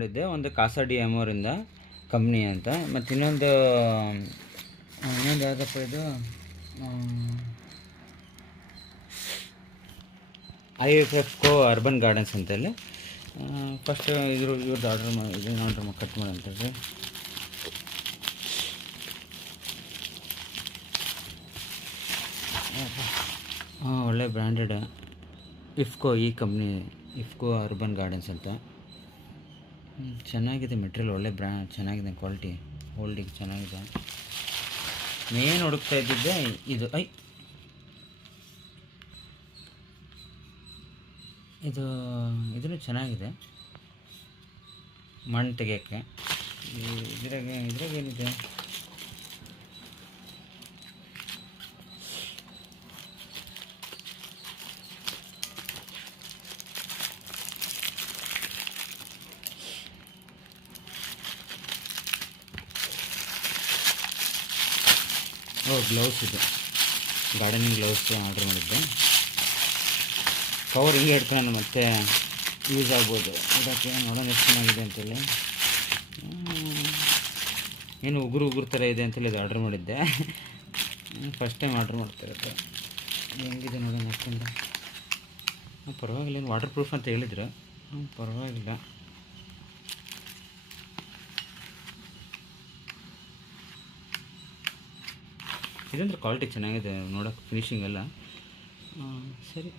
ಮಾಡಿದ್ದೆ ಒಂದು CASA D ಎಮೋರಿಂದ company ಅಂತ. ಮತ್ತು ಇನ್ನೊಂದು ಯಾವುದಪ್ಪ ಇದು IFFCO ಅರ್ಬನ್ ಗಾರ್ಡನ್ಸ್ ಅಂತೇಳಿ. ಫಸ್ಟ್ ಇವ್ರದ್ದು ಆರ್ಡ್ರ್ ಕಟ್ ಮಾಡಂತೇಳಿ. ಒಳ್ಳೆ ಬ್ರ್ಯಾಂಡೆಡ್ ಇಫ್ಕೋ, ಈ ಕಂಪ್ನಿ ಇಫ್ಕೋ ಅರ್ಬನ್ ಗಾರ್ಡನ್ಸ್ ಅಂತ. ಚೆನ್ನಾಗಿದೆ ಮೆಟೀರಿಯಲ್, ಒಳ್ಳೆ ಚೆನ್ನಾಗಿದೆ ಕ್ವಾಲಿಟಿ, ಹೋಲ್ಡಿಂಗ್ ಚೆನ್ನಾಗಿದೆ. ಮೇನ್ ಹುಡುಕ್ತಾ ಇದ್ದಿದ್ದೆ ಇದು. ಇದನ್ನು ಚೆನ್ನಾಗಿದೆ ಮಣ್ಣು ತೆಗಿಯೋಕ್ಕೆ. ಇದ್ರಾಗ ಏನಿದೆ, ಗ್ಲೌಸ್. ಇದು ಗಾರ್ಡನಿಂಗ್ ಗ್ಲೌಸ್ ಆರ್ಡ್ರ್ ಮಾಡಿದ್ದೆ. ಕವರ್ ಹಿಂಗೆ ಇಟ್ಕೊಂಡು ಮತ್ತೆ ಯೂಸ್ ಆಗ್ಬೋದು. ಇದಕ್ಕೆ ನೋಡೋಣ ಎಷ್ಟು ಚೆನ್ನಾಗಿದೆ ಅಂತೇಳಿ. ಏನು ಉಗುರು ಥರ ಇದೆ ಅಂತೇಳಿ ಇದು ಆರ್ಡ್ರ್ ಮಾಡಿದ್ದೆ. ಫಸ್ಟ್ ಟೈಮ್ ಆರ್ಡ್ರ್ ಮಾಡ್ತಿರೋದು. ಹೆಂಗಿದೆ ನೋಡೋಣ ಹಾಕ್ಕೊಂಡು. ಪರವಾಗಿಲ್ಲ, ಏನು ವಾಟರ್ ಪ್ರೂಫ್ ಅಂತ ಹೇಳಿದ್ರು. ಪರವಾಗಿಲ್ಲ. ಇದಂದ್ರೆ ಕ್ವಾಲಿಟಿ ಚೆನ್ನಾಗಿದೆ ನೋಡೋಕ್ಕೆ, ಫಿನಿಶಿಂಗ್ ಎಲ್ಲ ಸರಿ.